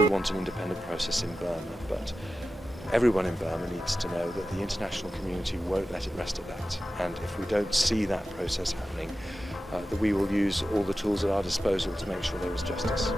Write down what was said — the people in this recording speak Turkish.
we want an independent process in Burma, but everyone in Burma needs to know that the international community won't let it rest at that. And if we don't see that process happening, that we will use all the tools at our disposal to make sure there is justice.